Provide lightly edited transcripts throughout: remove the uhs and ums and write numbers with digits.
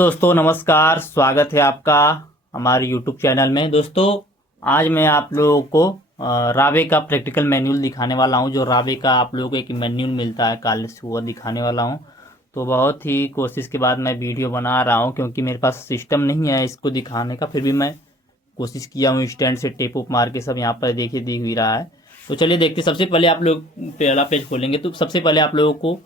दोस्तों नमस्कार, स्वागत है आपका हमारे यूट्यूब चैनल में। दोस्तों आज मैं आप लोगों को रावे का प्रैक्टिकल मैनुअल दिखाने वाला हूं। जो रावे का आप लोगों को एक मैनुअल मिलता है कॉलेज से, वो दिखाने वाला हूं। तो बहुत ही कोशिश के बाद मैं वीडियो बना रहा हूं, क्योंकि मेरे पास सिस्टम नहीं है इसको दिखाने का। फिर भी मैं कोशिश किया हूँ स्टैंड से टेप उप मार के। सब यहाँ पर देखिए दिख भी रहा है। तो चलिए देखते। सबसे पहले आप लोग पहला पेज खोलेंगे तो सबसे पहले आप लोगों को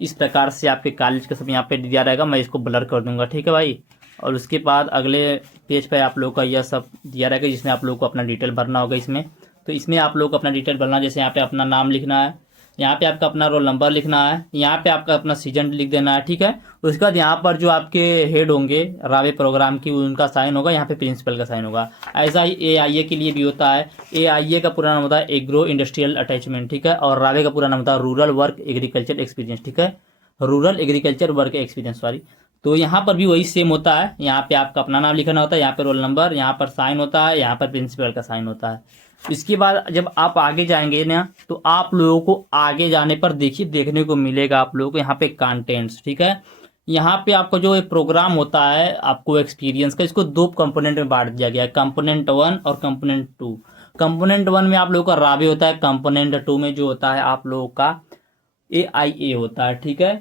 इस प्रकार से आपके कॉलेज का सब यहाँ पे दिया रहेगा। मैं इसको ब्लर कर दूंगा, ठीक है भाई। और उसके बाद अगले पेज पे आप लोगों का यह सब दिया रहेगा, जिसमें आप लोगों को अपना डिटेल भरना होगा इसमें। तो इसमें आप लोग को अपना डिटेल भरना, जैसे यहाँ पे अपना नाम लिखना है, यहाँ पे आपका अपना रोल नंबर लिखना है, यहाँ पे आपका अपना सीजन लिख देना है, ठीक है। उसके बाद यहाँ पर जो आपके हेड होंगे रावे प्रोग्राम की, उनका साइन होगा, यहाँ पे प्रिंसिपल का साइन होगा। ऐसा ही AIA के लिए भी होता है। AIA का पूरा नाम होता है एग्रो इंडस्ट्रियल अटैचमेंट, ठीक है। और रावे का पूरा नाम होता है रूरल वर्क एग्रीकल्चर एक्सपीरियंस, ठीक है। Rural agriculture work experience, sorry. तो यहाँ पर भी वही सेम होता है। यहाँ पे आपका अपना नाम लिखना होता है, यहाँ पे रोल नंबर, यहाँ पर साइन होता है, यहाँ पर प्रिंसिपल का साइन होता है। इसके बाद जब आप आगे जाएंगे ना, तो आप लोगों को आगे जाने पर देखिए देखने को मिलेगा आप लोगों को यहाँ पे कंटेंट्स, ठीक है। यहाँ पे आपको जो एक प्रोग्राम होता है आपको एक्सपीरियंस का, इसको दो कंपोनेंट में बांट दिया गया है, कंपोनेंट 1 और कंपोनेंट 2। कंपोनेंट 1 में आप लोगों का रावे होता है, कंपोनेंट 2 में जो होता है आप लोगों का AIA होता है, ठीक है।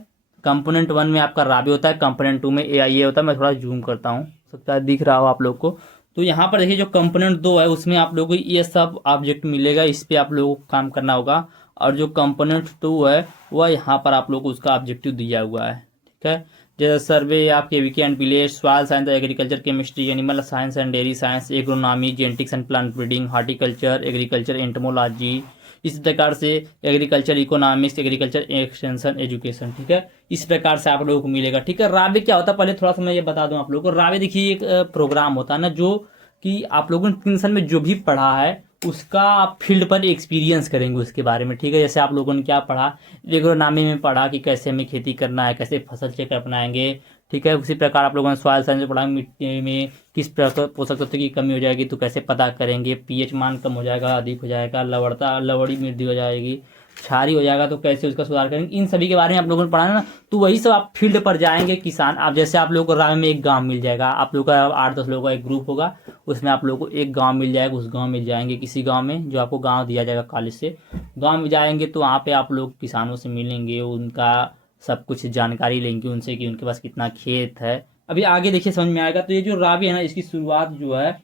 कंपोनेंट 1 में आपका रावे होता है, कंपोनेंट 2 में AIA होता है। मैं थोड़ा जूम करता हूँ, सकता है दिख रहा हो आप लोग को। तो यहाँ पर देखिए जो कंपोनेंट 2 है उसमें आप लोगों को ये सब ऑब्जेक्ट मिलेगा, इस पे आप लोगों को काम करना होगा। और जो कंपोनेंट 2 है वह यहाँ पर आप लोगों को उसका ऑब्जेक्टिव दिया हुआ है, ठीक है। जैसे सर्वे आपके Vicky and village, soil science, agriculture, chemistry, animal science and dairy science, agronomy, genetics and plant breeding, horticulture, agriculture entomology, इस प्रकार से agriculture economics, agriculture extension education, ठीक है। इस प्रकार से आप लोगों को मिलेगा, ठीक है। रावे क्या होता है पहले थोड़ा सा मैं ये बता दूं आप लोगों को। रावे देखिए एक प्रोग्राम होता है ना, जो कि आप लोगों ने 3 साल में जो भी पढ़ा है उसका आप फील्ड पर एक्सपीरियंस करेंगे उसके बारे में, ठीक है। जैसे आप लोगों ने क्या पढ़ा, एग्रोनॉमी में पढ़ा कि कैसे हमें खेती करना है, कैसे फसल चक्र अपनाएंगे, ठीक है। उसी प्रकार आप लोगों ने सॉइल साइंस में पढ़ा, मिट्टी में किस प्रकार पोषक तत्व की कमी हो जाएगी तो कैसे पता करेंगे, pH मान कम हो जाएगा, अधिक हो जाएगा, लवड़ी वृद्धि हो जाएगी, क्षारी हो जाएगा तो कैसे उसका सुधार करेंगे, इन सभी के बारे में आप लोगों ने पढ़ा है ना। तो वही सब आप फील्ड पर जाएंगे किसान। आप जैसे आप लोगों को रावे में एक गांव मिल जाएगा, आप लोगों का 8-10 लोगों का एक ग्रुप होगा, उसमें आप लोगों को एक गांव मिल जाएगा। उस गांव में जाएंगे, किसी गांव में जो आपको गांव दिया जाएगा कॉलेज से, गांव में जाएंगे तो वहाँ पे आप लोग किसानों से मिलेंगे, उनका सब कुछ जानकारी लेंगे उनसे कि उनके पास कितना खेत है। अभी आगे देखिए समझ में आएगा। तो ये जो रावे है ना, इसकी शुरुआत जो है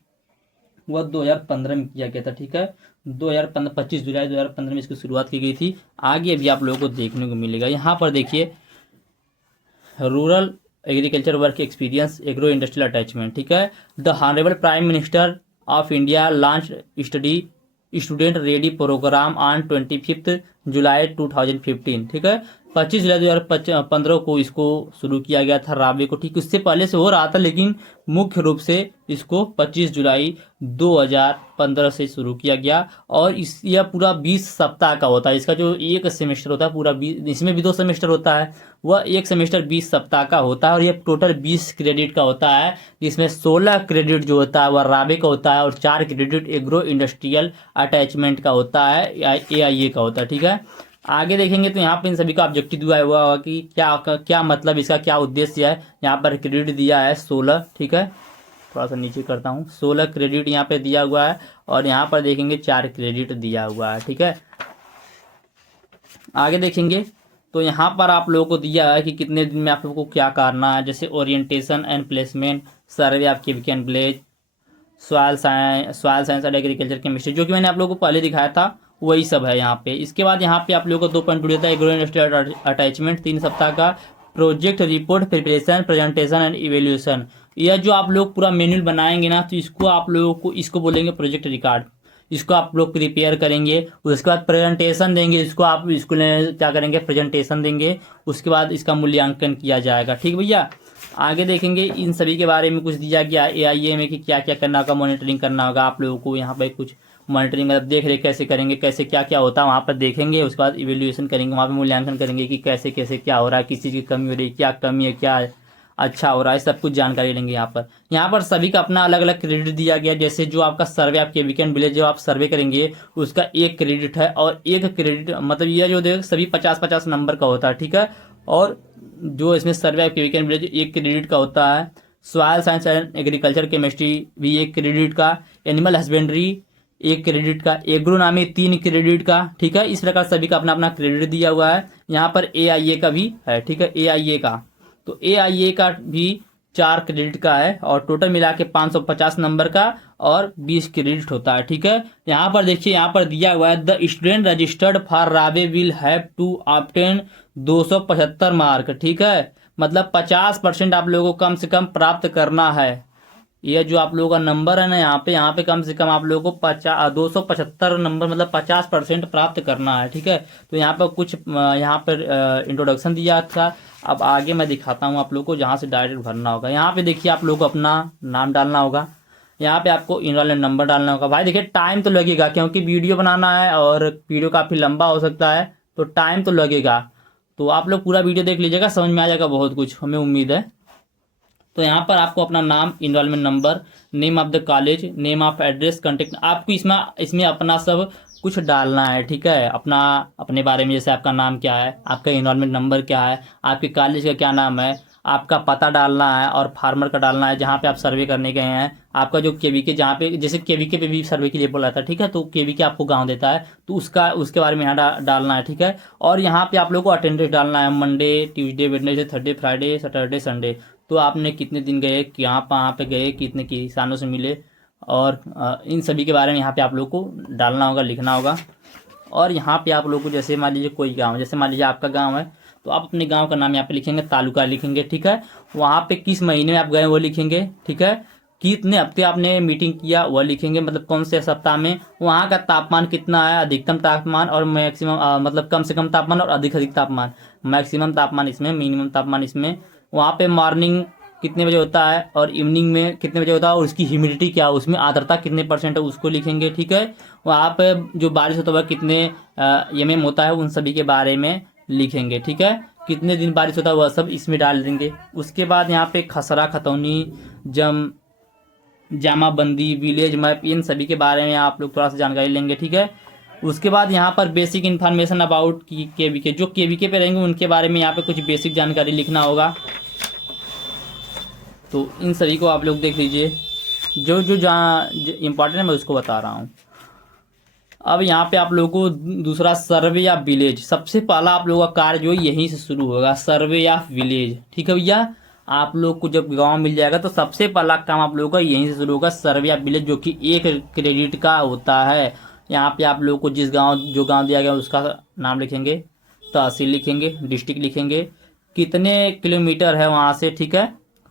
वह 2015 में किया गया था, ठीक है। 2015 25 जुलाई 2015 में इसकी शुरुआत की गई थी। आगे अभी आप लोगों को देखने को मिलेगा। यहाँ पर देखिए rural agriculture work experience agro industrial attachment, ठीक है। The honourable prime minister of India launch study student ready programme on 25 July 2015, ठीक है। 25 जुलाई 2015 को इसको शुरू किया गया था रावे को, ठीक। उससे पहले से हो रहा था, लेकिन मुख्य रूप से इसको 25 जुलाई 2015 से शुरू किया गया। और यह पूरा 20 सप्ताह का होता है। इसका जो एक सेमेस्टर होता है पूरा 20, इसमें भी 2 सेमेस्टर होता है, वह एक सेमेस्टर 20 सप्ताह का होता है। और यह टोटल 20 क्रेडिट का होता है, जिसमें 16 क्रेडिट जो होता है वह रावे का होता है, और 4 क्रेडिट एग्रो इंडस्ट्रियल अटैचमेंट का होता है, AIA का होता है, ठीक है। आगे देखेंगे तो यहाँ पे इन सभी का ऑब्जेक्टिव दिया हुआ होगा कि क्या मतलब इसका क्या उद्देश्य है। यहाँ पर क्रेडिट दिया है 16, ठीक है। थोड़ा सा नीचे करता हूँ, 16 क्रेडिट यहाँ पे दिया हुआ है। और यहाँ पर देखेंगे 4 क्रेडिट दिया हुआ है, ठीक है। आगे देखेंगे तो यहाँ पर आप लोगों को दिया है कि कितने दिन में आप लोगों को क्या करना है। जैसे ओरिएंटेशन एंड प्लेसमेंट, सर्वे आपके weekend village, soil science and agriculture chemistry, जो कि मैंने आप लोगों को पहले दिखाया था वही सब है यहाँ पे। इसके बाद यहाँ पे आप लोगों को 2.2 देता है एग्रो इंडस्ट्रियल अटैचमेंट, 3 सप्ताह का project report preparation presentation and evaluation. यह जो आप लोग पूरा मेन्यूल बनाएंगे ना, तो इसको आप लोगों को इसको बोलेंगे प्रोजेक्ट रिकॉर्ड। इसको आप लोग प्रिपेयर करेंगे, उसके बाद प्रेजेंटेशन देंगे, इसको आप स्कूल में क्या करेंगे, प्रेजेंटेशन देंगे। उसके बाद इसका मूल्यांकन किया जाएगा, ठीक भैया। आगे देखेंगे इन सभी के बारे में कुछ दिया गया AIA में कि क्या क्या करना होगा, मॉनिटरिंग करना होगा आप लोगों को। यहाँ पर कुछ मॉनिटरिंग मतलब देख रेख कैसे करेंगे, कैसे क्या क्या होता है वहाँ पर देखेंगे। उसके बाद इवेल्युएशन करेंगे, वहाँ पे मूल्यांकन करेंगे कि कैसे कैसे क्या हो रहा है, किस चीज़ की कमी हो रही है, क्या कमी है, क्या अच्छा हो रहा है, सब कुछ जानकारी लेंगे यहाँ पर। यहाँ पर सभी का अपना अलग अलग क्रेडिट दिया गया। जैसे जो आपका सर्वे आपके वीकेंड विलेज जो आप सर्वे करेंगे उसका 1 क्रेडिट है, और 1 क्रेडिट मतलब यह जो देख सभी 50-50 नंबर का होता है, ठीक है। और जो इसमें survey of KVK and village 1 credit का होता है। Soil science and agriculture chemistry भी 1 क्रेडिट का। एनिमल हस्बेंड्री 1 क्रेडिट का। एग्रोनॉमी 3 क्रेडिट का। ठीक है, इस प्रकार सभी का अपना अपना क्रेडिट दिया हुआ है। यहाँ पर AIA का भी है। ठीक है, AIA का, तो AIA का भी 4 क्रेडिट का है और टोटल मिला के 550 नंबर का और 20 क्रेडिट होता है। ठीक है, यहाँ पर देखिए, यहाँ पर दिया हुआ है द स्टूडेंट रजिस्टर्ड फॉर रावे will have to obtain 275 mark. ठीक है, मतलब 50% आप लोगों को कम से कम प्राप्त करना है। ये जो आप लोगों का नंबर है ना, यहाँ पे कम से कम आप लोगों को 275 नंबर मतलब 50% प्राप्त करना है। ठीक है, तो यहाँ पर कुछ यहाँ पर इंट्रोडक्शन दिया था। अब आगे मैं दिखाता हूँ आप लोगों को, जहाँ से डायरेक्ट भरना होगा। यहाँ पे देखिए, आप लोगों को अपना नाम डालना होगा। यहाँ पे आपको इनरोलमेंट नंबर डालना होगा। भाई देखिए, टाइम तो लगेगा क्योंकि वीडियो बनाना है और वीडियो काफ़ी लंबा हो सकता है, तो टाइम तो लगेगा। तो आप लोग पूरा वीडियो देख लीजिएगा, समझ में आ जाएगा बहुत कुछ, हमें उम्मीद है। तो यहाँ पर आपको अपना नाम, enrolment number, name of the college, name of address, contact, आपको इसमें अपना सब कुछ डालना है। ठीक है, अपना अपने बारे में, जैसे आपका नाम क्या है, आपका इनरोलमेंट नंबर क्या है, आपके कॉलेज का क्या नाम है, आपका पता डालना है और फार्मर का डालना है जहाँ पे आप सर्वे करने गए हैं। आपका जो केवीके, जहाँ पे जैसे केवीके पे भी सर्वे के लिए बोला था। ठीक है, तो केवीके आपको गांव देता है, तो उसके बारे में यहाँ डालना है। ठीक है, और यहाँ पे आप लोग को अटेंडेंस डालना है, Monday, Tuesday, Wednesday, Thursday, Friday, Saturday, Sunday. तो आपने कितने दिन गए, कहाँ पे गए, कितने किसानों से मिले, और इन सभी के बारे में यहाँ पे आप लोग को डालना होगा, लिखना होगा। और यहाँ पे आप लोग को, जैसे मान लीजिए कोई गांव, जैसे मान लीजिए आपका गांव है, तो आप अपने गांव का नाम यहाँ पे लिखेंगे, तालुका लिखेंगे। ठीक है, वहाँ पे किस महीने में आप गए वो लिखेंगे। ठीक है, कितने हफ्ते आपने मीटिंग किया वह लिखेंगे, मतलब कौन से सप्ताह में। वहाँ का तापमान कितना है, अधिकतम तापमान और मैक्सिमम, मतलब कम से कम तापमान और अधिक तापमान। मैक्सिमम तापमान इसमें, मिनिमम तापमान इसमें। वहाँ पे मॉर्निंग कितने बजे होता है और इवनिंग में कितने बजे होता है, और उसकी ह्यूमिडिटी क्या है, उसमें आर्द्रता कितने % है, उसको लिखेंगे। ठीक है, वहाँ पे जो बारिश होता है कितने mm होता है, उन सभी के बारे में लिखेंगे। ठीक है, कितने दिन बारिश होता है वह सब इसमें डाल देंगे। उसके बाद यहाँ पे खसरा, खतौनी, जामाबंदी, विलेज मैप, इन सभी के बारे में आप लोग थोड़ा सा जानकारी लेंगे। ठीक है, उसके बाद यहाँ पर बेसिक इन्फॉर्मेशन अबाउट केवीके, जो केवीके पे रहेंगे उनके बारे में यहाँ पे कुछ बेसिक जानकारी लिखना होगा। तो इन सभी को आप लोग देख लीजिए, जो जो जहाँ इम्पोर्टेंट है मैं उसको बता रहा हूँ। अब यहाँ पे आप लोगों को दूसरा, सर्वे या विलेज। सबसे पहला आप लोगों का कार्य जो यहीं से शुरू होगा, सर्वे या विलेज। ठीक है भैया, आप लोग को जब गांव मिल जाएगा तो सबसे पहला काम आप लोगों का यहीं से शुरू होगा, सर्वे या विलेज, जो कि 1 क्रेडिट का होता है। यहाँ पे आप लोग को जो गाँव दिया गया उसका नाम लिखेंगे, तहसील लिखेंगे, डिस्ट्रिक्ट लिखेंगे, कितने किलोमीटर है वहाँ से। ठीक है,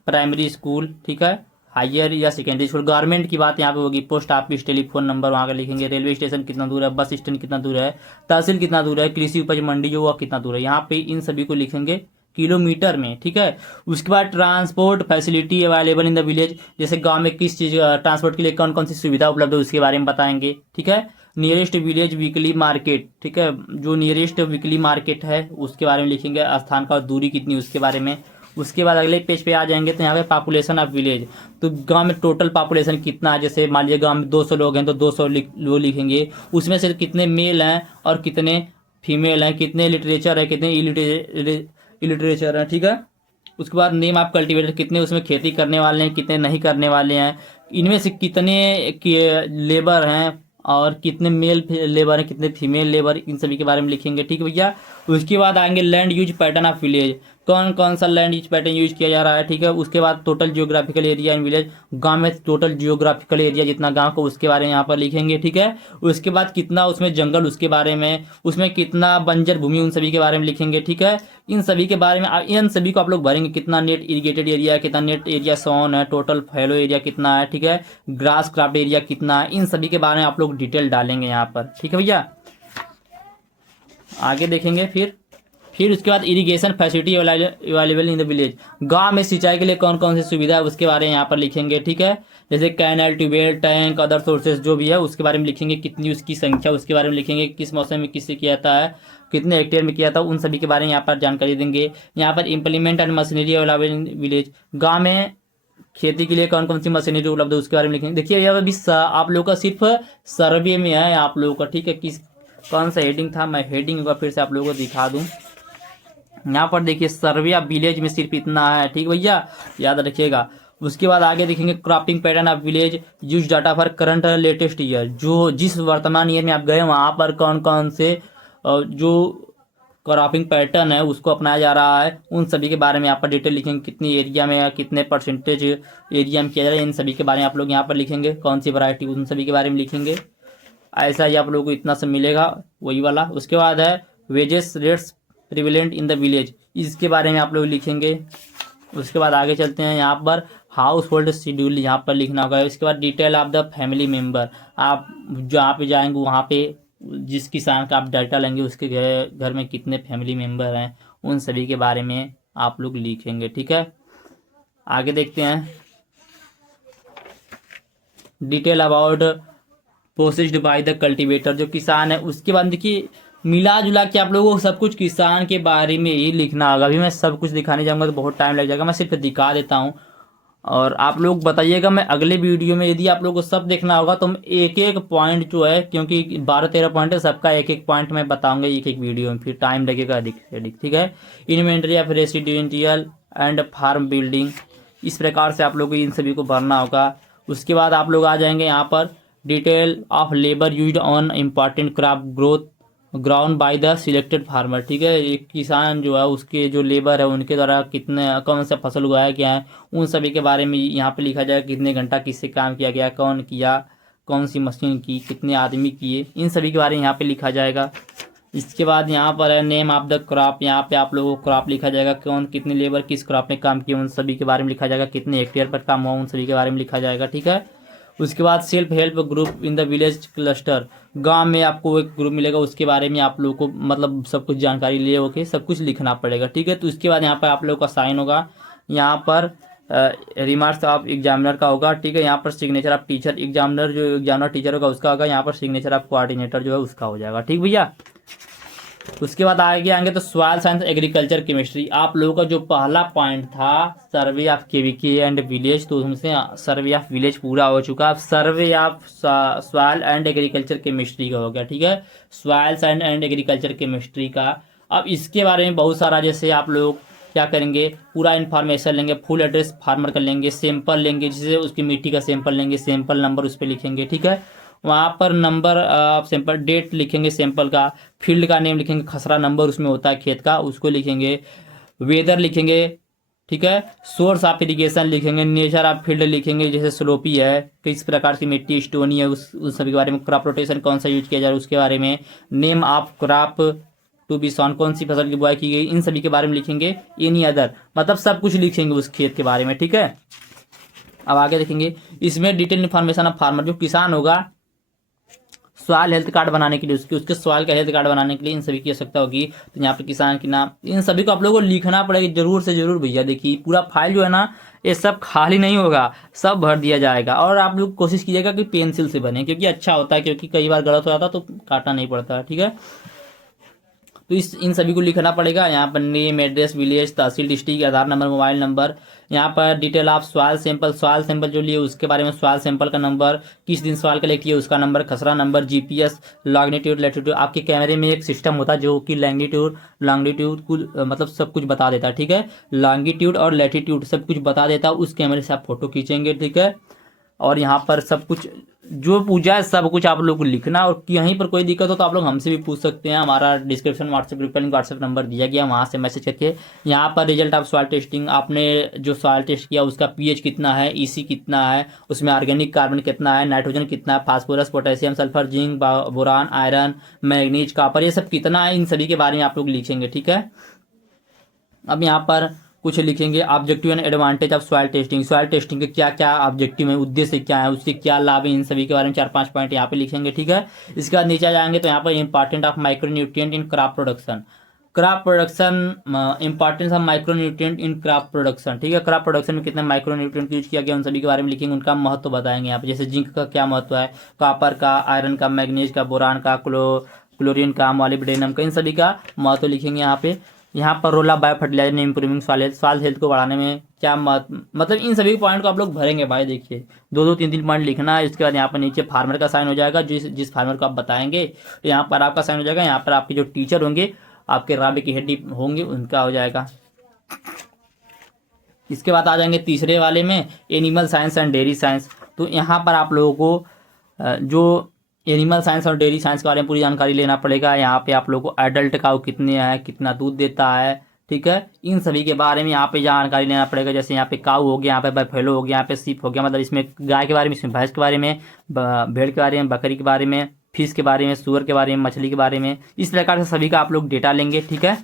प्राइमरी स्कूल, ठीक है, हायर या सेकेंडरी स्कूल, गवर्नमेंट की बात यहाँ पे होगी, पोस्ट ऑफिस, टेलीफोन नंबर वहाँ का लिखेंगे, रेलवे स्टेशन कितना दूर है, बस स्टैंड कितना दूर है, तहसील कितना दूर है, कृषि उपज मंडी जो वह कितना दूर है, यहाँ पे इन सभी को लिखेंगे किलोमीटर में। ठीक है, उसके बाद transport facility available in the village, जैसे गांव में किस चीज ट्रांसपोर्ट के लिए कौन कौन सी सुविधा उपलब्ध है उसके बारे में बताएंगे। ठीक है, नियरेस्ट विलेज वीकली मार्केट, ठीक है, जो नियरेस्ट वीकली मार्केट है उसके बारे में लिखेंगे, स्थान का दूरी कितनी उसके बारे में। उसके बाद अगले पेज पे आ जाएंगे तो यहाँ पे पॉपुलेशन ऑफ विलेज, तो गांव में टोटल पॉपुलेशन कितना है, जैसे मान लीजिए गांव में 200 लोग हैं तो 200 वो लिखेंगे, उसमें से कितने मेल हैं और कितने फीमेल हैं, कितने लिटरेचर है, कितने इलिटरेचर है। ठीक है, उसके बाद नेम ऑफ कल्टीवेटर, कितने उसमें खेती करने वाले हैं, कितने नहीं करने वाले हैं, इनमें से कितने लेबर हैं और कितने मेल लेबर हैं, कितने फीमेल लेबर, इन सभी के बारे में लिखेंगे। ठीक है भैया, उसके बाद आएंगे land use pattern of village, कौन कौन सा लैंड यूज पैटर्न यूज किया जा रहा है। ठीक है, उसके बाद total geographical area in village, गांव में टोटल जियोग्राफिकल एरिया जितना गांव को उसके बारे में यहाँ पर लिखेंगे। ठीक है, उसके बाद कितना उसमें जंगल उसके बारे में, उसमें कितना बंजर भूमि उन सभी के बारे में लिखेंगे। ठीक है, इन सभी के बारे में, इन सभी को आप लोग भरेंगे, कितना नेट इरिगेटेड एरिया है, कितना नेट एरिया सोन है, टोटल फैलो एरिया कितना है। ठीक है, ग्रास क्रॉप एरिया कितना है, इन सभी के बारे में आप लोग डिटेल डालेंगे यहाँ पर। ठीक है भैया, आगे देखेंगे फिर उसके बाद irrigation facility available in the village, गांव में सिंचाई के लिए कौन कौन सी सुविधा है उसके बारे में यहाँ पर लिखेंगे। ठीक है, जैसे canal, tubewell, tank, other sources जो भी है उसके बारे में लिखेंगे, कितनी उसकी संख्या उसके बारे में लिखेंगे, किस मौसम में किससे किया जाता है, कितने हेक्टेयर में किया था, उन सभी के बारे में यहाँ पर जानकारी देंगे। यहाँ पर implement and machinery available in village, गाँव में खेती के लिए कौन कौन सी मशीनरी उपलब्ध है उसके बारे में लिखेंगे। देखिए यह भी आप लोग का सिर्फ सर्वे में है आप लोगों का। ठीक है, कौन सा हेडिंग था, मैं हेडिंग फिर से आप लोगों को दिखा दूं। यहाँ पर देखिए सर्वे ऑफ विलेज में सिर्फ इतना है, ठीक भैया, याद रखिएगा। उसके बाद आगे देखेंगे cropping pattern of village, use data for current latest year, जो जिस वर्तमान ईयर में आप गए वहाँ पर कौन कौन से जो क्रॉपिंग पैटर्न है उसको अपनाया जा रहा है, उन सभी के बारे में यहाँ पर डिटेल लिखेंगे। कितनी एरिया में या कितने परसेंटेज एरिया में किया जा रहा है, इन सभी के बारे में आप लोग यहाँ पर लिखेंगे। कौन सी वैरायटी, उन सभी के बारे में लिखेंगे। ऐसा ही आप लोगों को इतना सब मिलेगा, वही वाला। उसके बाद है wages rates prevalent in the village, इसके बारे में आप लोग लिखेंगे। उसके बाद आगे चलते हैं, यहाँ पर हाउस होल्ड शेड्यूल यहाँ पर लिखना होगा। इसके बाद detail of the family member, आप जहाँ पे जाएंगे वहाँ पे जिस किसान का आप डाटा लेंगे उसके घर में कितने फैमिली मेंबर हैं, उन सभी के बारे में आप लोग लिखेंगे, ठीक है। आगे देखते हैं, detail about processed by the cultivator, जो किसान है उसके बाद देखिए मिला जुला के आप लोगों को सब कुछ किसान के बारे में ही लिखना होगा। अभी मैं सब कुछ दिखाने जाऊंगा तो बहुत टाइम लग जाएगा, मैं सिर्फ दिखा देता हूँ और आप लोग बताइएगा। मैं अगले वीडियो में यदि आप लोगों को सब देखना होगा तो एक एक पॉइंट जो है, क्योंकि 12-13 पॉइंट है, सबका एक एक पॉइंट मैं बताऊंगा एक एक वीडियो में, फिर टाइम लगेगा अधिक से अधिक, ठीक है। Inventory of residential and farm building, इस प्रकार से आप लोग को इन सभी को भरना होगा। उसके बाद आप लोग आ जाएंगे यहाँ पर detail of labour used on important crop growth ground by the selected farmer, ठीक है। एक किसान जो है उसके जो लेबर है उनके द्वारा कितने कौन सा फसल उगाया गया है, उन सभी के बारे में यहाँ पे लिखा जाएगा। कितने घंटा किससे काम किया गया, कौन किया, कौन सी मशीन की, कितने आदमी किए, इन सभी के बारे में यहाँ पे लिखा जाएगा। इसके बाद यहाँ पर है नेम ऑफ द क्रॉप, यहाँ पे आप लोगों को क्रॉप लिखा जाएगा, कौन कितने लेबर किस क्रॉप में काम किए, उन सभी के बारे में लिखा जाएगा। कितने हेक्टेयर पर काम हुआ, उन सभी के बारे में लिखा जाएगा, ठीक है। उसके बाद self help group in the village cluster, गांव में आपको एक ग्रुप मिलेगा, उसके बारे में आप लोगों को मतलब सब कुछ जानकारी लिए होके सब कुछ लिखना पड़ेगा, ठीक है। तो उसके बाद यहाँ पर आप लोगों का साइन होगा, यहाँ पर रिमार्क्स ऑफ एग्जामिनर का होगा, ठीक है। यहाँ पर सिग्नेचर ऑफ टीचर, एग्जामिनर जो एग्जामिनर टीचर होगा उसका होगा, यहाँ पर सिग्नेचर ऑफ कोऑर्डिनेटर जो है उसका हो जाएगा, ठीक भैया। उसके बाद आगे आएंगे तो सॉइल साइंस एग्रीकल्चर केमिस्ट्री, आप लोगों का जो पहला पॉइंट था survey of KVK and village, तो उनसे सर्वे ऑफ विलेज पूरा हो चुका। अब survey of soil and agriculture chemistry का हो गया, ठीक है, soil science and agriculture chemistry का। अब इसके बारे में बहुत सारा, जैसे आप लोग क्या करेंगे, पूरा इन्फॉर्मेशन लेंगे, फुल एड्रेस फार्मर का लेंगे, सैंपल लेंगे, जिससे उसकी मिट्टी का सैंपल लेंगे, सैंपल नंबर उस पर लिखेंगे, ठीक है। वहाँ पर नंबर ऑफ सैंपल, डेट लिखेंगे सैंपल का, फील्ड का नेम लिखेंगे, खसरा नंबर उसमें होता है खेत का, उसको लिखेंगे, वेदर लिखेंगे, ठीक है, सोर्स ऑफ इरिगेशन लिखेंगे, नेचर ऑफ फील्ड लिखेंगे, जैसे स्लोपी है, किस प्रकार की मिट्टी, स्टोनी है, उस सभी के बारे में, क्रॉप रोटेशन कौन सा यूज किया जा रहा है उसके बारे में, name of crop to be sown, कौन सी फसल की बुआई की गई, इन सभी के बारे में लिखेंगे। एनी अदर, मतलब सब कुछ लिखेंगे उस खेत के बारे में, ठीक है। अब आगे देखेंगे, इसमें डिटेल इन्फॉर्मेशन ऑफ फार्मर, जो किसान होगा सॉइल हेल्थ कार्ड बनाने के लिए, उसके सॉइल का हेल्थ कार्ड बनाने के लिए इन सभी की आवश्यकता होगी। तो यहाँ पे किसान के नाम, इन सभी को आप लोगों को लिखना पड़ेगा जरूर से जरूर भैया। देखिए पूरा फाइल जो है ना, ये सब खाली नहीं होगा, सब भर दिया जाएगा। और आप लोग कोशिश कीजिएगा कि पेंसिल से बने, क्योंकि अच्छा होता है, क्योंकि कई बार गलत हो जाता है तो काटना नहीं पड़ता है, ठीक है। तो इन सभी को लिखना पड़ेगा। यहाँ पर नेम, एड्रेस, विलेज, तहसील, डिस्ट्रिक्ट, आधार नंबर, मोबाइल नंबर। यहाँ पर डिटेल ऑफ सॉइल सैंपल जो लिए उसके बारे में, सॉइल सैंपल का नंबर, किस दिन सॉइल कलेक्ट किया उसका नंबर, खसरा नंबर, जीपीएस, लॉन्गिट्यूड, लैटिट्यूड। आपके कैमरे में एक सिस्टम होता है जो कि लॉन्गिट्यूड कुल मतलब सब कुछ बता देता है, ठीक है। लॉन्गिट्यूड और लैटिट्यूड सब कुछ बता देता है, उस कैमरे से आप फोटो खींचेंगे, ठीक है। और यहाँ पर सब कुछ जो पूछा है सब कुछ आप लोग को लिखना। और यहीं पर कोई दिक्कत हो तो आप लोग हमसे भी पूछ सकते हैं, हमारा डिस्क्रिप्शन व्हाट्सएप नंबर दिया गया, वहाँ से मैसेज करके। यहाँ पर रिजल्ट ऑफ सॉइल टेस्टिंग, आपने जो सॉइल टेस्ट किया उसका पीएच कितना है, ईसी कितना है, उसमें ऑर्गेनिक कार्बन कितना है, नाइट्रोजन कितना है, phosphorus, potassium, sulphur, zinc, boron, iron, manganese, copper, ये सब कितना है, इन सभी के बारे में आप लोग लिखेंगे, ठीक है। अब यहाँ पर कुछ लिखेंगे objective and advantage of soil testing के क्या क्या ऑब्जेक्टिव है, उद्देश्य क्या है, उसके क्या लाभ है, इन सभी के बारे में 4-5 पॉइंट यहाँ पे लिखेंगे, ठीक है। इसके बाद नीचे जाएंगे तो यहाँ पर important of micronutrient in crop production, importance of micronutrient in crop production, ठीक है। क्रॉप प्रोडक्शन में कितने माइक्रोन्यूट्रिएंट यूज किया गया, उन सभी के बारे में लिखेंगे, उनका महत्व बताएंगे यहाँ पे। जैसे जिंक का क्या महत्व है, कॉपर का, आयरन का, मैग्नीज का, बोरान का, क्लोरीन का, मॉलिब्डेनम का, इन सभी का महत्व लिखेंगे यहाँ पे। यहाँ पर role of bio fertilizer improving soil health को बढ़ाने में क्या मतलब इन सभी पॉइंट को आप लोग भरेंगे भाई। देखिए 2-3 पॉइंट लिखना है। इसके बाद यहाँ पर नीचे फार्मर का साइन हो जाएगा, जिस फार्मर को आप बताएंगे यहाँ पर आपका साइन हो जाएगा। यहाँ पर आपके जो टीचर होंगे आपके राबे की हेड होंगे उनका हो जाएगा। इसके बाद आ जाएंगे तीसरे वाले में, animal science and dairy science. तो यहाँ पर आप लोगों को जो एनिमल साइंस और डेयरी साइंस के बारे में पूरी जानकारी लेना पड़ेगा। यहाँ पे आप लोगों को एडल्ट काऊ कितने हैं, कितना दूध देता है, ठीक है, इन सभी के बारे में यहाँ पे जानकारी लेना पड़ेगा। जैसे यहाँ पे काऊ हो गया, यहाँ पे बफेलो हो गया, यहाँ पे सीप हो गया, मतलब इसमें गाय के बारे में, इसमें भैंस के बारे में, भेड़ के बारे में, बकरी के बारे में, फिश के बारे में, सुअर के बारे में, मछली के बारे में, इस प्रकार से सभी का आप लोग डेटा लेंगे, ठीक है।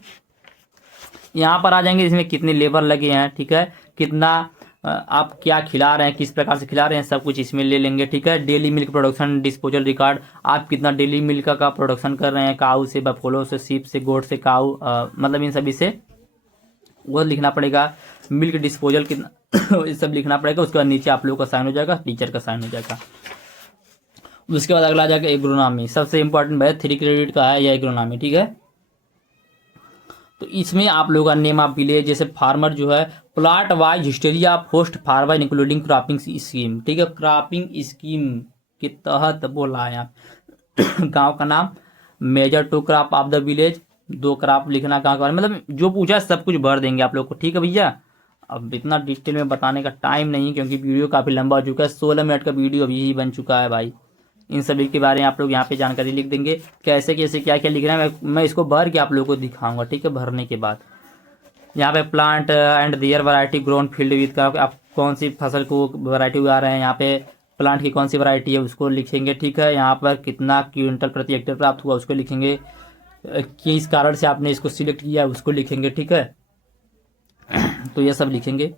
यहाँ पर आ जाएंगे इसमें कितने लेबर लगे हैं, ठीक है, कितना आप क्या खिला रहे हैं, किस प्रकार से खिला रहे हैं, सब कुछ इसमें ले लेंगे, ठीक है। Daily milk production disposal record, आप कितना डेली मिल्क का प्रोडक्शन कर रहे हैं, काऊ से, बफेलो से, सीप से, गोट से, काऊ मतलब इन सभी से, वो लिखना पड़ेगा। मिल्क डिस्पोजल कितना ये सब लिखना पड़ेगा। उसके बाद नीचे आप लोगों का साइन हो जाएगा, टीचर का साइन हो जाएगा। उसके बाद अगला आ जाएगा एग्रोनॉमी, सबसे इंपॉर्टेंट है, 3 क्रेडिट का है यह एग्रोनॉमी, ठीक है। तो इसमें आप लोगों का नेम ऑफ विलेज, जैसे फार्मर जो है, plot wise history of host farmer including cropping scheme, ठीक है, क्रॉपिंग स्कीम के तहत बोला है आप गांव का नाम, major 2 crop of the village, 2 crop लिखना गाँव के बारे में, मतलब जो पूछा सब कुछ भर देंगे आप लोग को, ठीक है भैया। अब इतना डिटेल में बताने का टाइम नहीं, क्योंकि वीडियो काफ़ी लंबा हो चुका है, 16 मिनट का वीडियो अभी ही बन चुका है भाई। इन सभी के बारे में आप लोग यहाँ पे जानकारी लिख देंगे, कैसे कैसे क्या क्या लिखना है, मैं इसको भर के आप लोगों को दिखाऊंगा, ठीक है। भरने के बाद यहाँ पे plant and their variety grown field with, आप कौन सी फसल को वैरायटी उगा रहे हैं, यहाँ पे प्लांट की कौन सी वैरायटी है उसको लिखेंगे, ठीक है। यहाँ पर कितना क्विंटल प्रति हेक्टेयर प्राप्त हुआ उसको लिखेंगे, किस कारण से आपने इसको सिलेक्ट किया उसको लिखेंगे, ठीक है। तो ये सब लिखेंगे।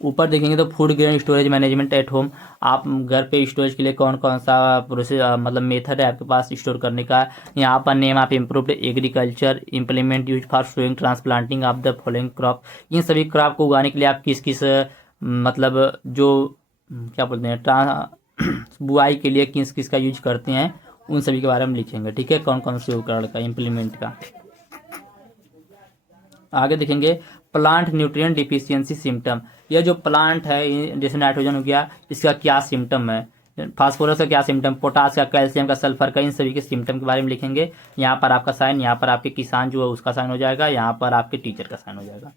ऊपर देखेंगे तो food grain storage management at home, आप घर पे स्टोरेज के लिए कौन कौन सा प्रोसेस मतलब मेथड है आपके पास स्टोर करने का। यहाँ पर नेम आप improved agriculture implement use for sowing transplanting of the following crop, इन सभी क्रॉप को उगाने के लिए आप किस किस मतलब जो क्या बोलते हैं बुआई के लिए किस किस का यूज करते हैं, उन सभी के बारे में लिखेंगे, ठीक है, कौन कौन से उपकरण का इम्प्लीमेंट का। आगे देखेंगे प्लांट न्यूट्रिएंट डिफिशियंसी सिम्टम, यह जो प्लांट है जैसे नाइट्रोजन हो गया, इसका क्या सिम्टम है, फास्फोरस का क्या सिम्टम, पोटास का, कैल्शियम का, सल्फर का, इन सभी के सिम्टम के बारे में लिखेंगे। यहाँ पर आपका साइन, यहाँ पर आपके किसान जो है उसका साइन हो जाएगा, यहाँ पर आपके टीचर का साइन हो जाएगा।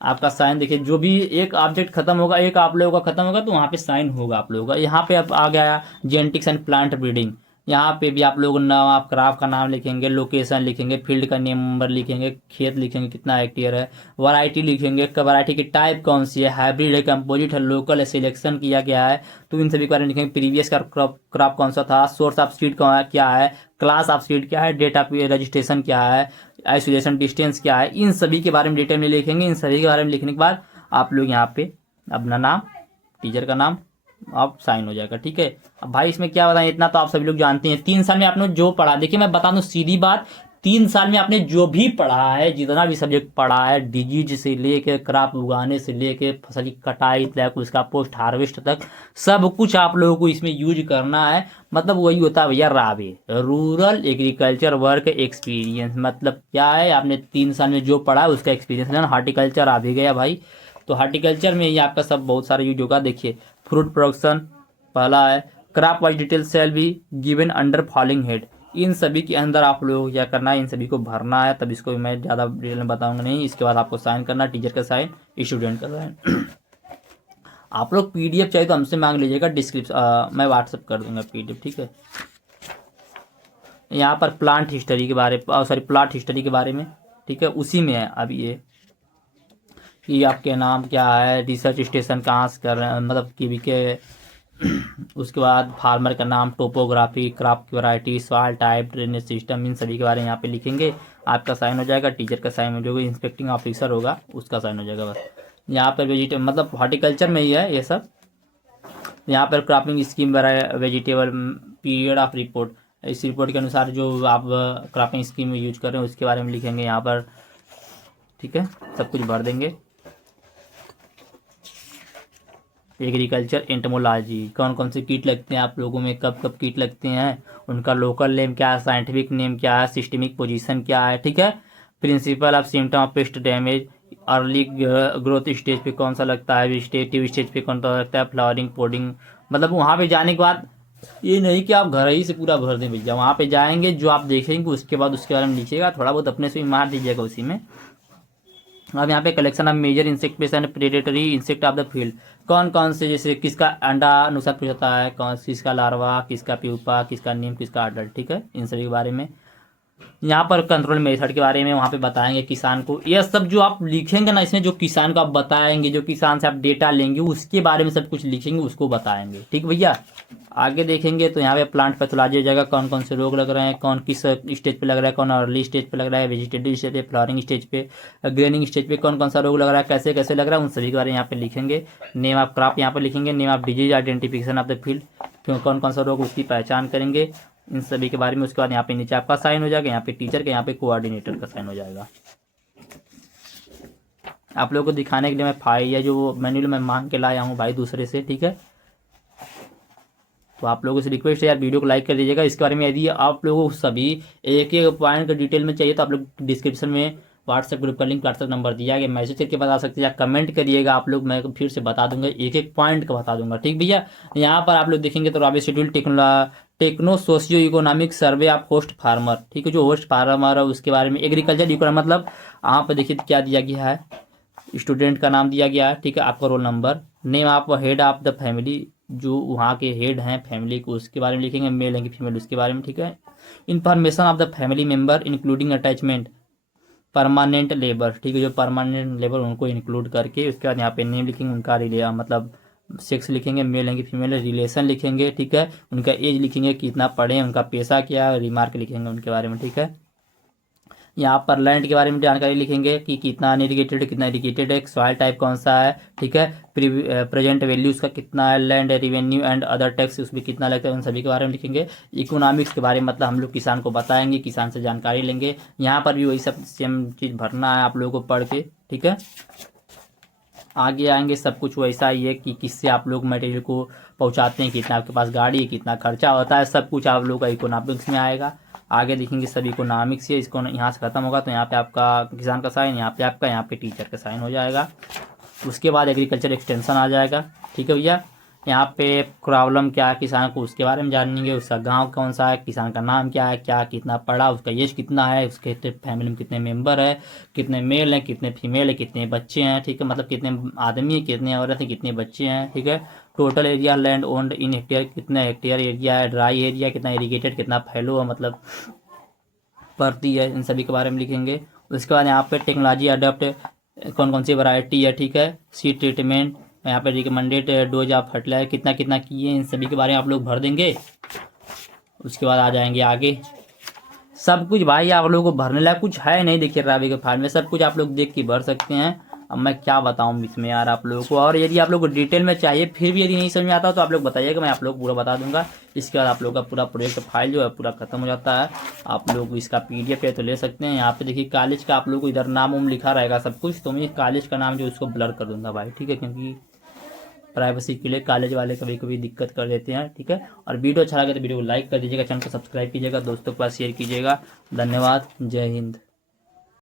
आपका साइन देखिए, जो भी एक ऑब्जेक्ट खत्म होगा, एक आप लोगों का खत्म होगा तो वहाँ पे साइन होगा आप लोगों का। यहाँ पे अब आ गया जेनेटिक्स एंड प्लांट ब्रीडिंग, यहाँ पे भी आप लोग नाम, आप क्रॉप का नाम लिखेंगे, लोकेशन लिखेंगे, फील्ड का नंबर लिखेंगे, खेत लिखेंगे कितना हेक्टेयर है, वैरायटी लिखेंगे, वैरायटी की टाइप कौन सी है, हाइब्रिड है, कंपोजिट है, लोकल है, सिलेक्शन किया गया है, तो इन सभी के बारे में लिखेंगे। प्रीवियस का क्रॉप कौन सा था, सोर्स ऑफ सीड क्या है, क्लास ऑफ सीड क्या है, डेट ऑफ रजिस्ट्रेशन क्या है, आइसोलेशन डिस्टेंस क्या है, इन सभी के बारे में डिटेल में लिखेंगे। इन सभी के बारे में लिखने के बाद आप लोग यहाँ पे अपना नाम, टीचर का नाम, आप साइन हो जाएगा, ठीक है। अब भाई इसमें क्या बताएं, इतना तो आप सभी लोग जानते हैं। 3 साल में आपने जो पढ़ा, देखिए मैं बता दूं सीधी बात, 3 साल में आपने जो भी पढ़ा है, जितना भी सब्जेक्ट पढ़ा है, डिजीज से लेके क्रॉप उगाने से लेके फसल की कटाई तक, उसका पोस्ट हार्वेस्ट तक, सब कुछ आप लोगों को इसमें यूज करना है। मतलब वही होता है भैया रावे, रूरल एग्रीकल्चर वर्क एक्सपीरियंस, मतलब क्या है, आपने 3 साल में जो पढ़ा है उसका एक्सपीरियंस लेना। हार्टिकल्चर आ भी गया भाई, तो हार्टिकल्चर में ही आपका सब बहुत सारा यूज होगा। देखिए फ्रूट प्रोडक्शन पहला है, क्रॉप वाइज डिटेल सेल भी गिवन अंडर फॉलोइंग हेड, इन सभी के अंदर आप लोगों को क्या करना है, इन सभी को भरना है। तब इसको मैं ज़्यादा डिटेल में बताऊंगा नहीं। इसके बाद आपको साइन करना, टीचर का साइन, स्टूडेंट का साइन। आप लोग पीडीएफ चाहिए तो हमसे मांग लीजिएगा, डिस्क्रिप्शन मैं व्हाट्सअप कर दूंगा पीडीएफ, ठीक है। यहाँ पर प्लांट हिस्ट्री के बारे प्लॉट हिस्ट्री के बारे में, ठीक है, उसी में है अब ये कि आपके नाम क्या है, रिसर्च स्टेशन कहाँ से कर रहे हैं, मतलब की के उसके बाद फार्मर का नाम, टोपोग्राफी, क्रॉप की variety, soil type, drainage system, इन सभी के बारे में यहाँ पे लिखेंगे। आपका साइन हो जाएगा, टीचर का साइन हो जाएगा, इंस्पेक्टिंग ऑफिसर होगा उसका साइन हो जाएगा। बस यहाँ पर वेजिटेबल मतलब हॉर्टिकल्चर में ही है ये सब। यहाँ पर cropping scheme vegetable period of report, इस रिपोर्ट के अनुसार जो आप क्रॉपिंग स्कीम में यूज कर रहे हैं उसके बारे में लिखेंगे यहाँ पर, ठीक है, सब कुछ भर देंगे। एग्रीकल्चर एंटोमोलॉजी, कौन कौन से कीट लगते हैं आप लोगों में, कब कब कीट लगते हैं, उनका लोकल नेम क्या है, साइंटिफिक नेम क्या है, सिस्टमिक पोजीशन क्या है, ठीक है। Principle of symptom of paste damage, early growth stage पे कौन सा लगता है, वेजिटेटिव स्टेज पे कौन सा लगता है, फ्लावरिंग पोडिंग, मतलब वहाँ पे जाने के बाद ये नहीं कि आप घर ही से पूरा भर दें भैया, वहाँ पे जाएंगे जो आप देखेंगे उसके बाद उसके बारे में लिखिएगा, थोड़ा बहुत अपने से भी मार दीजिएगा उसी में। अब यहाँ पे collection of major insect pest and predatory insect of the field, कौन कौन से, जैसे किसका अंडा नुकसान पहुंचाता है, कौन किसका लार्वा, किसका प्यूपा, किसका नीम, किसका अडल्ट, ठीक है, इन सभी के बारे में। यहाँ पर कंट्रोल मेथड के बारे में वहाँ पे बताएंगे किसान को, यह सब जो आप लिखेंगे ना इसमें, जो किसान को आप बताएंगे, जो किसान से आप डेटा लेंगे उसके बारे में सब कुछ लिखेंगे, उसको बताएंगे, ठीक भैया। आगे देखेंगे तो यहाँ पे प्लांट पैथोलॉजी हो जाएगा, कौन कौन से रोग लग रहे हैं, कौन किस स्टेज पे लग रहा है, कौन अर्ली स्टेज पे लग रहा है, वेजिटेटिव स्टेज पे, फ्लावरिंग स्टेज पे, ग्रेनिंग स्टेज पे कौन कौन सा रोग लग रहा है, कैसे कैसे लग रहा है, उन सभी के बारे में यहाँ पे लिखेंगे। नेम ऑफ क्रॉप यहाँ पे लिखेंगे, name of disease identification of the field, क्यों कौन कौन सा रोग उसकी पहचान करेंगे, इन सभी के बारे में। उसके बाद यहाँ पे नीचे आपका साइन हो जाएगा, यहाँ पे टीचर का, यहाँ पे कोऑर्डिनेटर का साइन हो जाएगा। आप लोगों को दिखाने के लिए मैं फाइल या जो मैन्युअल मैं मांग के लाया हूँ भाई दूसरे से, ठीक है। तो आप लोगों से रिक्वेस्ट है यार, वीडियो को लाइक कर दीजिएगा। इसके बारे में यदि आप लोगों को सभी एक एक पॉइंट का डिटेल में चाहिए तो आप लोग डिस्क्रिप्शन में व्हाट्सएप ग्रुप का लिंक, व्हाट्सएप नंबर दिया गया, मैसेज करके बता सकते हैं या कमेंट करिएगा आप लोग, मैं फिर से बता दूंगा, एक एक पॉइंट का बता दूंगा, ठीक भैया। यहाँ पर आप लोग देखेंगे तो राबे schedule techno socio economic survey of host farmer, ठीक है, जो होस्ट फार्मर है उसके बारे में। एग्रीकल्चर इकोनॉमी मतलब यहाँ पर देखिए क्या दिया गया है, स्टूडेंट का नाम दिया गया है, ठीक है, आपका roll number, name of head of the family, जो वहाँ के हेड हैं फैमिली को उसके बारे में लिखेंगे, मेल है कि फीमेल उसके बारे में, ठीक है। Information of the family member including attachment, permanent labour, ठीक है, जो परमानेंट लेबर उनको इंक्लूड करके उसके बाद यहाँ पे नेम लिखेंगे, उनका मतलब सेक्स लिखेंगे, मेल है कि फीमेल है, रिलेशन लिखेंगे, ठीक है, उनका एज लिखेंगे, कितना पढ़े, उनका पेशा क्या है, रिमार्क लिखेंगे उनके बारे में, ठीक है। यहाँ पर लैंड के बारे में जानकारी लिखेंगे कि कितना अनइरिगेटेड है, कितना इरिगेटेड है, सॉइल टाइप कौन सा है, ठीक है, प्रेजेंट वैल्यू उसका कितना है, land revenue and other tax उसमें कितना लगता है, उन सभी के बारे में लिखेंगे। इकोनॉमिक्स के बारे में मतलब हम लोग किसान को बताएंगे, किसान से जानकारी लेंगे, यहाँ पर भी वही सब सेम चीज़ भरना है आप लोगों को पढ़ के, ठीक है। आगे आएंगे सब कुछ वैसा ही है कि किससे आप लोग मटेरियल को पहुंचाते हैं, कितना आपके पास गाड़ी है, कितना खर्चा होता है, सब कुछ आप लोग का इकोनॉमिक्स में आएगा। आगे देखेंगे सब इकोनॉमिक्स है, इसको यहाँ से खत्म होगा तो यहाँ पे आपका किसान का साइन, यहाँ पे आपका, यहाँ पे टीचर का साइन हो जाएगा। उसके बाद एग्रीकल्चर एक्सटेंशन आ जाएगा, ठीक है भैया। यहाँ पे प्रॉब्लम क्या है किसान को उसके बारे में जानेंगे, उसका गांव कौन सा है, किसान का नाम क्या है, क्या कितना पढ़ा, उसका एज कितना है, उसके फैमिली में कितने मेंबर है, कितने मेल हैं, कितने फीमेल है, कितने बच्चे हैं, ठीक है, मतलब कितने आदमी है, कितने औरत है, कितने बच्चे हैं, ठीक है। टोटल एरिया लैंड ओन्ड इन हेक्टेयर, कितना हेक्टेयर एरिया है, ड्राई एरिया कितना, इरीगेटेड कितना, फैलो है मतलब पड़ती है, इन सभी के बारे में लिखेंगे। उसके बाद यहाँ पे टेक्नोलॉजी अडोप्ट कौन कौन सी वैरायटी है, ठीक है, सीड ट्रीटमेंट, यहाँ पे रिकमेंडेड डोज ऑफ फर्टिलाइजर कितना कितना किए, इन सभी के बारे में आप लोग भर देंगे। उसके बाद आ जाएंगे आगे सब कुछ भाई आप लोगों को भरने लायक कुछ है नहीं, देखिए रावी के फार्म में सब कुछ आप लोग देख के भर सकते हैं। अब मैं क्या बताऊं इसमें यार आप लोगों को, और यदि आप लोग को डिटेल में चाहिए फिर भी यदि नहीं समझ में आता तो आप लोग बताइएगा, मैं आप लोग पूरा बता दूंगा। इसके बाद आप लोग का पूरा प्रोजेक्ट फाइल जो है पूरा खत्म हो जाता है। आप लोग इसका PDF है तो ले सकते हैं। यहाँ पे देखिए कॉलेज का आप लोग को इधर नाम उम लिखा रहेगा सब कुछ, तो मैं कॉलेज का नाम जो उसको ब्लर कर दूंगा भाई, ठीक है, क्योंकि प्राइवेसी के लिए कॉलेज वाले कभी कभी दिक्कत कर देते हैं, ठीक है। और वीडियो अच्छा लगे तो वीडियो को लाइक कर दीजिएगा, चैनल को सब्सक्राइब कीजिएगा, दोस्तों के पास शेयर कीजिएगा। धन्यवाद, जय हिंद।